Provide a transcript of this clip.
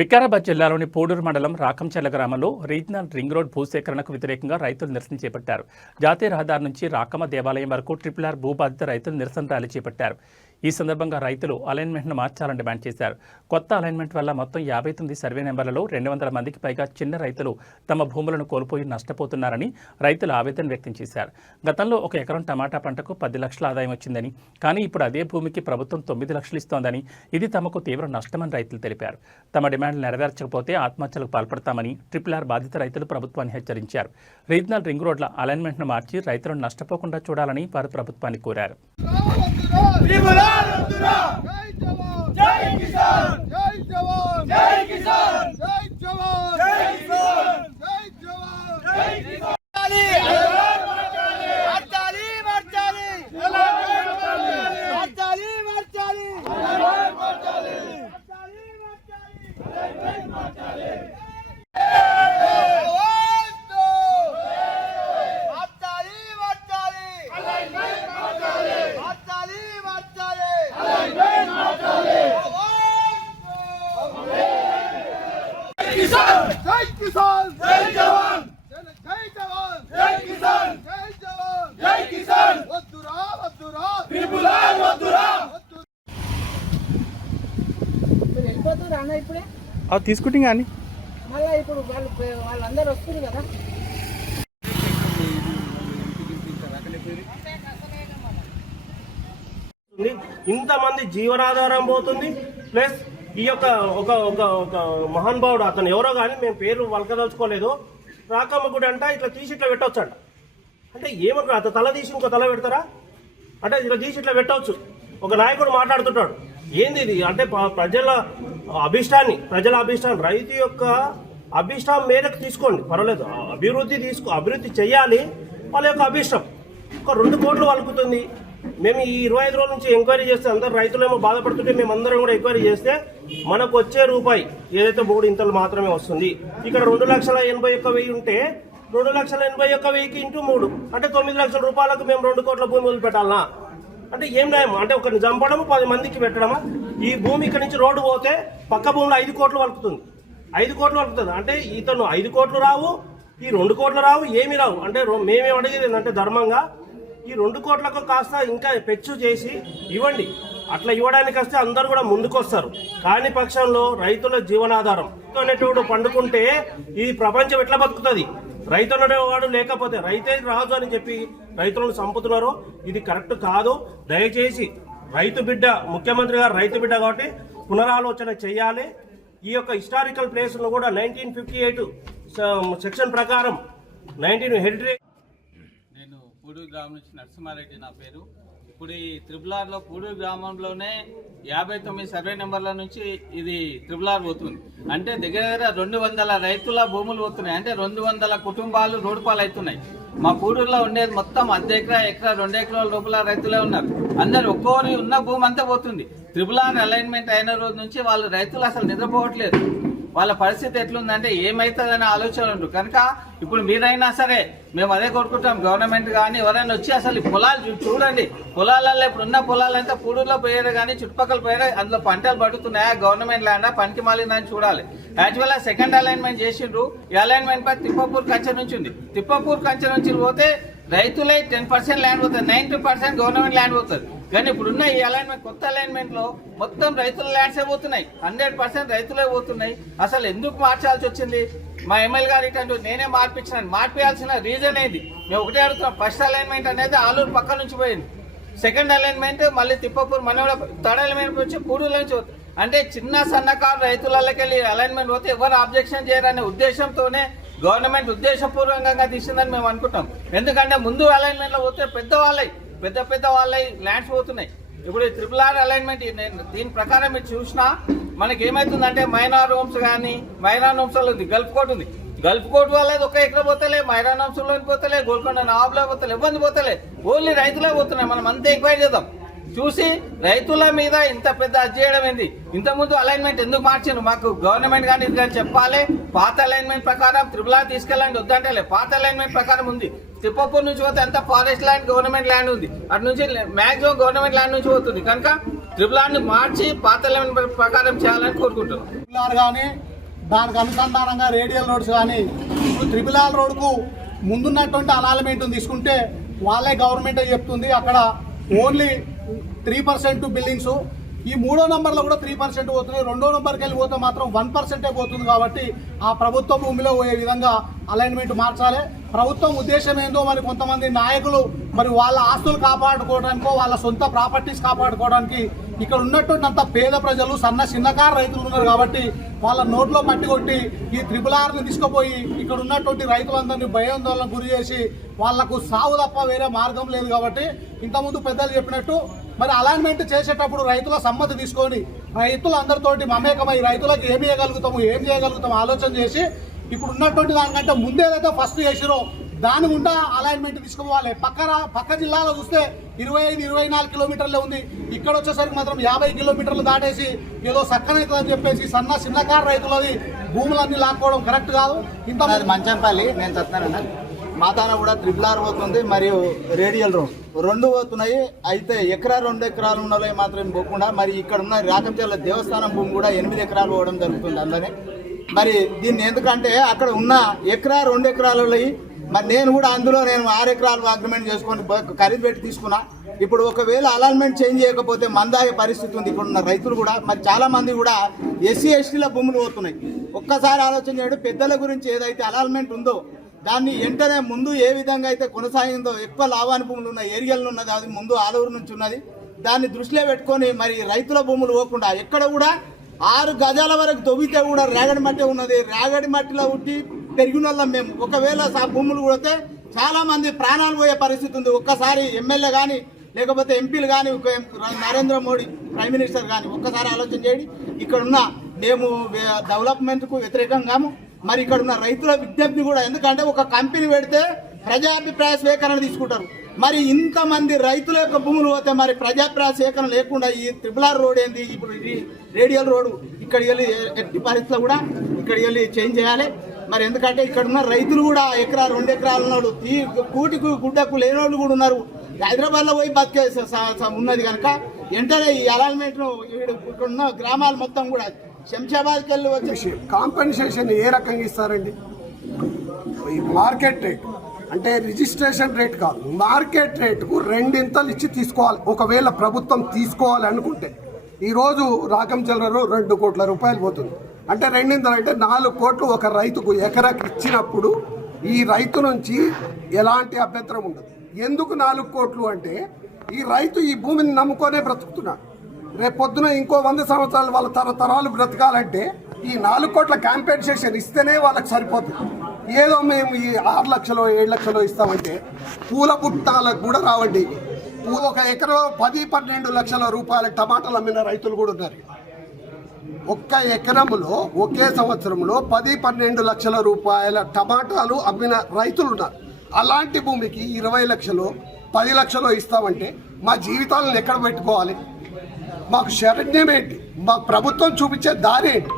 వికారాబాద్ జిల్లాలోని పూడూరు మండలం రాకంచెర్ల గ్రామంలో రీజనల్ రింగ్ రోడ్ భూసేకరణకు వ్యతిరేకంగా రైతులు నిరసన చేపట్టారు. జాతీయ రహదారి నుంచి రాకమ్మ దేవాలయం వరకు RRR భూబాధిత రైతులు నిరసన ర్యాలీ చేపట్టారు. ఈ సందర్భంగా రైతులు అలైన్మెంట్ను మార్చాలని డిమాండ్ చేశారు. కొత్త అలైన్మెంట్ వల్ల మొత్తం 59 సర్వే నెంబర్లలో 200 మందికి పైగా చిన్న రైతులు తమ భూములను కోల్పోయి నష్టపోతున్నారని రైతులు ఆవేదన వ్యక్తం చేశారు. గతంలో 1 ఎకరం టమాటా పంటకు 10 లక్షల ఆదాయం వచ్చిందని, కానీ ఇప్పుడు అదే భూమికి ప్రభుత్వం 9 లక్షలు ఇస్తోందని, ఇది తమకు తీవ్ర నష్టమని రైతులు తెలిపారు. తమ డిమాండ్లు నెరవేర్చకపోతే ఆత్మహత్యలకు పాల్పడతామని RRR బాధిత రైతులు ప్రభుత్వాన్ని హెచ్చరించారు. రీజనల్ రింగ్ రోడ్ల అలైన్మెంట్ను మార్చి రైతులను నష్టపోకుండా చూడాలని వారు ప్రభుత్వాన్ని కోరారు. జై కిసాన్ జై జవాన్ జై జవాన్ జై కిసాన్ జై జవాన్ జై కిసాన్ వద్దురా వద్దురా RRR వద్దురా వెళ్ళిపోతురా అన్న ఇప్పుడే తీసుకుంటే కానీ మళ్ళీ ఇప్పుడు వాళ్ళందరూ వస్తారు కదా. ఇంతమంది జీవనాధారం పోతుంది. ప్లస్ ఈ యొక్క ఒక ఒక ఒక మహానుభావుడు, అతను ఎవరో కానీ మేము పేరు వలకదలుచుకోలేదు, రాకమ్మ గుడి అంట ఇట్లా తీసి ఇట్లా పెట్టవచ్చు అంట. అంటే ఏమనుకో అతను తల తీసి ఇంకో తల పెడతారా? అంటే ఇట్లా తీసి ఇట్లా పెట్టవచ్చు. ఒక నాయకుడు మాట్లాడుతుంటాడు, ఏంది ఇది అంటే ప్రజల అభిష్టాన్ని రైతు యొక్క అభిష్టం మేరకు తీసుకోండి, పర్వాలేదు, అభివృద్ధి చేయాలి. వాళ్ళ యొక్క అభిష్టం ఒక 2 కోట్లు వలుకుతుంది. మేము ఈ 25 రోజుల నుంచి ఎంక్వైరీ చేస్తే అందరు రైతులేమో బాధపడుతుంటే మేమందరం కూడా ఎంక్వైరీ చేస్తే మనకు వచ్చే రూపాయి ఏదైతే 3 ఇంతలు మాత్రమే వస్తుంది. ఇక్కడ 2,81,000 ఉంటే 2,81,000 ఇంటూ 3 అంటే 9 లక్షల రూపాయలకు మేము 2 కోట్ల భూమి వదిలిపెట్టాలనా? అంటే ఏం న్యాయం? అంటే ఒకరిని చంపడము 10 మందికి పెట్టడమా? ఈ భూమి ఇక్కడ నుంచి రోడ్డు పోతే పక్క భూమిలో 5 కోట్లు వలుకుతుంది. 5 కోట్లు వలుకుతుంది అంటే ఇతను 5 కోట్లు రావు, ఈ 2 కోట్లు రావు, ఏమి రావు. అంటే మేమేం అడిగేది ఏంటంటే ధర్మంగా ఈ 2 కోట్లకు కాస్త ఇంకా పెచ్చు చేసి ఇవ్వండి. అట్లా ఇవ్వడానికి వస్తే అందరూ కూడా ముందుకొస్తారు. కాని పక్షంలో రైతుల జీవనాధారం అనేటోడు పండుకుంటే ఈ ప్రపంచం ఎట్లా బతుకుతుంది? రైతు అనేవాడు లేకపోతే రైతే రాజు అని చెప్పి రైతులను చంపుతున్నారు. ఇది కరెక్ట్ కాదు. దయచేసి రైతు బిడ్డ, ముఖ్యమంత్రి గారు రైతు బిడ్డ కాబట్టి పునరాలోచన చేయాలి. ఈ యొక్క హిస్టారికల్ ప్లేస్ను కూడా 1958 సెక్షన్ ప్రకారం 19 హెరిటేజ్. నేను పూడూరు గ్రామం నుంచి నరసింహారెడ్డి నా పేరు. ఇప్పుడు ఈ RRRలో పూడూరు గ్రామంలోనే 59 సర్వే నెంబర్ల నుంచి ఇది RRR పోతుంది. అంటే దగ్గర 200 రైతుల భూములు పోతున్నాయి. అంటే 200 కుటుంబాలు రోడ్డు పాలు అవుతున్నాయి. మా పూడూరులో ఉండేది మొత్తం 1 ఎకరా 2 ఎకరాల లోపల రైతులే ఉన్నారు. అందరు ఒక్కోరి ఉన్న భూమి అంతా పోతుంది. RRR అలైన్మెంట్ అయిన రోజు నుంచి వాళ్ళు రైతులు అసలు నిద్రపోవట్లేదు. వాళ్ళ పరిస్థితి ఎట్లుందంటే ఏమవుతుందనే ఆలోచన ఉంటుంది. కనుక ఇప్పుడు మీరైనా సరే మేము అదే కోరుకుంటాం, గవర్నమెంట్ కానీ ఎవరైనా వచ్చి అసలు పొలాలు చూడండి. పొలాలలో ఇప్పుడు ఉన్న పొలాలంతా పూడూరులో పోయారు కానీ చుట్టుపక్కల పోయారు, అందులో పంటలు పడుతున్నాయా, గవర్నమెంట్ ల్యాండా, పనికి మాలిందని చూడాలి. యాక్చువల్గా సెకండ్ అలైన్మెంట్ చేసిండ్రు. ఈ అలైన్మెంట్ పై తిప్పపూర్ కంచె నుంచి ఉంది. తిప్పపూర్ కంచె నుంచి పోతే రైతులే 10% ల్యాండ్ పోతుంది, 90% గవర్నమెంట్ ల్యాండ్ పోతుంది. కానీ ఇప్పుడున్న ఈ అలైన్మెంట్, కొత్త అలైన్మెంట్ లో మొత్తం రైతుల ల్యాండ్సే పోతున్నాయి, 100% రైతులే పోతున్నాయి. అసలు ఎందుకు మార్చాల్సి వచ్చింది? మా ఎమ్మెల్యే గారు ఇటు నేనే మార్పియాల్సిన రీజన్ ఏంది? మేము ఒకటే అడుగుతున్నాం. ఫస్ట్ అలైన్మెంట్ అనేది ఆలూరు పక్క నుంచి పోయింది. సెకండ్ అలైన్మెంట్ మళ్ళీ తిప్పపూర్ మన థర్డ్ అలైన్మెంట్ వచ్చి పూడూరు నుంచి పోతుంది. అంటే చిన్న సన్నకారు రైతులకి వెళ్ళి అలైన్మెంట్ పోతే ఎవరు అబ్జెక్షన్ చేయరనే ఉద్దేశంతోనే గవర్నమెంట్ ఉద్దేశపూర్వకంగా తీసిందని మేము అనుకుంటాం. ఎందుకంటే ముందు అలైన్మెంట్ లో పోతే పెద్ద వాళ్ళ ల్యాండ్స్ పోతున్నాయి. ఇప్పుడు RRR అలైన్మెంట్ దీని ప్రకారం మీరు చూసినా మనకి ఏమైతుందంటే మైనార్ హోమ్స్ కానీ, మైనార్ హోమ్స్ లో ఉంది, గల్ఫ్ కోర్ట్ ఉంది. గల్ఫ్ కోర్ట్ వాళ్ళది 1 ఎకరా పోతలే, మైనార్ హోమ్స్ లో పోతలే, గోల్కొండ నవాబ్లో పోతలే, ఇబ్బంది పోతలే, ఓన్లీ రైతులే పోతున్నాయి. మనం అంతా ఎంక్వైరీ చేద్దాం. చూసి రైతుల మీద ఇంత పెద్ద చేయడం ఏంది? ఇంతకుముందు అలైన్మెంట్ ఎందుకు మార్చిండ్రు? మాకు గవర్నమెంట్ కానీ ఇది కానీ చెప్పాలి. పాత అలైన్మెంట్ ప్రకారం RRR తీసుకెళ్ళండి వద్దంటే, పాత అలైన్మెంట్ ప్రకారం ఉంది. తిప్పపూర్ నుంచి పోతే అంతా ఫారెస్ట్ ల్యాండ్, గవర్నమెంట్ ల్యాండ్ ఉంది. అటు నుంచి మాక్సిమం గవర్నమెంట్ ల్యాండ్ నుంచి పోతుంది. కనుక RRR ని మార్చి పాత అలైన్మెంట్ ప్రకారం చేయాలని కోరుకుంటున్నాం. కానీ దానికి అనుసంధానంగా రేడియల్ రోడ్స్ కానీ ఇప్పుడు ట్రిపుల్ ఆర్ రోడ్కు ముందున్నటువంటి అలాట్మెంట్ తీసుకుంటే వాళ్ళే గవర్నమెంటే చెప్తుంది అక్కడ ఓన్లీ 3% బిల్డింగ్స్. ఈ 3వ నంబర్లో కూడా 3% పోతున్నాయి. 2వ నంబర్కి వెళ్ళి పోతే మాత్రం 1% పోతుంది. కాబట్టి ఆ ప్రభుత్వ భూమిలో పోయే విధంగా అలైన్మెంట్ మార్చాలి. ప్రభుత్వం ఉద్దేశం ఏందో మరి కొంతమంది నాయకులు మరి వాళ్ళ ఆస్తులు కాపాడుకోవడానికో వాళ్ళ సొంత ప్రాపర్టీస్ కాపాడుకోవడానికి ఇక్కడ ఉన్నటువంటి అంత పేద ప్రజలు చిన్నకారు రైతులు ఉన్నారు కాబట్టి వాళ్ళ నోట్లో మట్టి కొట్టి ఈ RRRని తీసుకుపోయి ఇక్కడ ఉన్నటువంటి రైతులందరినీ భయాందోళనకు గురి చేసి వాళ్లకు సాగు తప్ప వేరే మార్గం లేదు. కాబట్టి ఇంతకుముందు పెద్దలు చెప్పినట్టు మరి అలైన్మెంట్ చేసేటప్పుడు రైతుల సమ్మతి తీసుకొని రైతులందరితోటి మమేకమై రైతులకు ఏం చేయగలుగుతాము ఆలోచన చేసి ఇప్పుడు ఉన్నటువంటి దానికంటే ముందేదైతే ఫస్ట్ చేసిరో దాని గుండా అలైన్మెంట్ తీసుకుపోవాలి. పక్క జిల్లాలో చూస్తే 25-24 కిలోమీటర్లే ఉంది. ఇక్కడ వచ్చేసరికి మాత్రం 50 కిలోమీటర్లు దాటేసి ఏదో సక్కనవుతుందని చెప్పేసి చిన్నకారు రైతులది భూములన్నీ లాక్కోవడం కరెక్ట్ కాదు. ఇంత మంచంపల్లి నేను చెప్తానన్నా మాతాన కూడా RRR పోతుంది మరియు రేడియల్ రోడ్ 2 పోతున్నాయి. అయితే ఎకరా 2 ఎకరాలు ఉన్నవి మాత్రం పోకుండా మరి ఇక్కడ ఉన్న రాకంచెర్ల దేవస్థానం భూమి కూడా 8 ఎకరాలు పోవడం జరుగుతుంది. అందులోనే మరి దీన్ని ఎందుకంటే అక్కడ ఉన్న ఎకరా 2 ఎకరాలలో మరి నేను కూడా అందులో 6 ఎకరాలు అగ్రిమెంట్ చేసుకొని ఖరీదు పెట్టి తీసుకున్నా. ఇప్పుడు ఒకవేళ అలాట్మెంట్ చేంజ్ చేయకపోతే మందాగే పరిస్థితి ఉంది. ఇక్కడ ఉన్న రైతులు కూడా మరి చాలా మంది కూడా SC STల భూములు పోతున్నాయి. ఒక్కసారి ఆలోచన చేయడం పెద్దల గురించి ఏదైతే అలాట్మెంట్ ఉందో దాన్ని వెంటనే ముందు ఏ విధంగా అయితే కొనసాగిందో ఎక్కువ లాభాని భూములు ఉన్న ఏరియాలు ఉన్నది అది ముందు ఆలూరు నుంచి ఉన్నది దాన్ని దృష్టిలో పెట్టుకొని మరి రైతుల భూములు పోకుండా ఎక్కడ కూడా 6 గజాల వరకు తవ్వితే కూడా రేగడి మట్టి ఉన్నది. రేగడి మట్టిలో ఉట్టి పెరిగిన వాళ్ళం మేము. ఒకవేళ భూములు కొడితే చాలా మంది ప్రాణాలు పోయే పరిస్థితి ఉంది. ఒక్కసారి ఎమ్మెల్యే కానీ లేకపోతే ఎంపీలు కానీ నరేంద్ర మోడీ ప్రైమ్ మినిస్టర్ కానీ ఒక్కసారి ఆలోచన చేయండి. ఇక్కడున్న మేము డెవలప్మెంట్కు వ్యతిరేకంగాము మరి ఇక్కడ ఉన్న రైతుల విజ్ఞప్తి కూడా ఎందుకంటే ఒక కంపెనీ పెడితే ప్రజాభిప్రాయ స్వీకరణ తీసుకుంటారు. మరి ఇంతమంది రైతుల యొక్క భూములు పోతే మరి ప్రజాభిప్రాయ సేకరణ లేకుండా ఈ RRR రోడ్ ఏంది ఇప్పుడు రేడియల్ రోడ్ ఇక్కడికి వెళ్ళి ఎట్టి పరిస్థితుల్లో కూడా ఇక్కడికి వెళ్ళి చేంజ్ చేయాలి. మరి ఎందుకంటే ఇక్కడ ఉన్న రైతులు కూడా ఎకరా 2 ఎకరాలు ఉన్నాడు కూటికి గుడ్డకు లేని వాళ్ళు కూడా ఉన్నారు. హైదరాబాద్లో పోయి బతికే ఉన్నది కనుక వెంటనే ఈ అలాట్మెంట్ను ఇక్కడ ఉన్న గ్రామాలు మొత్తం కూడా శంషాబాద్కి వెళ్ళి వచ్చి కాంపెన్సేషన్ ఏ రకంగా ఇస్తారండి? ఈ మార్కెట్ రేట్ అంటే రిజిస్ట్రేషన్ రేట్ కాదు, మార్కెట్ రేటుకు 2 ఇచ్చి తీసుకోవాలి. ఒకవేళ ప్రభుత్వం తీసుకోవాలి అనుకుంటే ఈరోజు రాకంచెర్లలో 2 కోట్ల రూపాయలు పోతుంది. అంటే 2 అంటే 4 కోట్లు ఒక రైతుకు ఎకరాకి ఇచ్చినప్పుడు ఈ రైతు నుంచి ఎలాంటి అభ్యంతరం ఉండదు. ఎందుకు 4 కోట్లు అంటే ఈ రైతు ఈ భూమిని నమ్ముకొనే బ్రతుకుతున్నాడు. రేపు పొద్దున ఇంకో 100 సంవత్సరాలు వాళ్ళ తరతరాలు బ్రతకాలంటే ఈ 4 కోట్ల కాంపెన్సేషన్ ఇస్తేనే వాళ్ళకి సరిపోతుంది. ఏదో మేము ఈ 6 లక్షలు 7 లక్షలు ఇస్తామంటే పూల బుట్టాలకు కూడా రావండి. ఒక ఎకరం 10-12 లక్షల రూపాయల టమాటాలు అమ్మిన రైతులు కూడా ఉన్నారు. ఒక్క ఎకరంలో ఒకే సంవత్సరంలో 10-12 లక్షల రూపాయల టమాటాలు అమ్మిన రైతులు ఉన్నారు. అలాంటి భూమికి 20 లక్షలు 10 లక్షలు ఇస్తామంటే మా జీవితాలను ఎక్కడ పెట్టుకోవాలి? మాకు శరణ్యం ఏంటి? మాకు ప్రభుత్వం చూపించే దారి ఏంటి?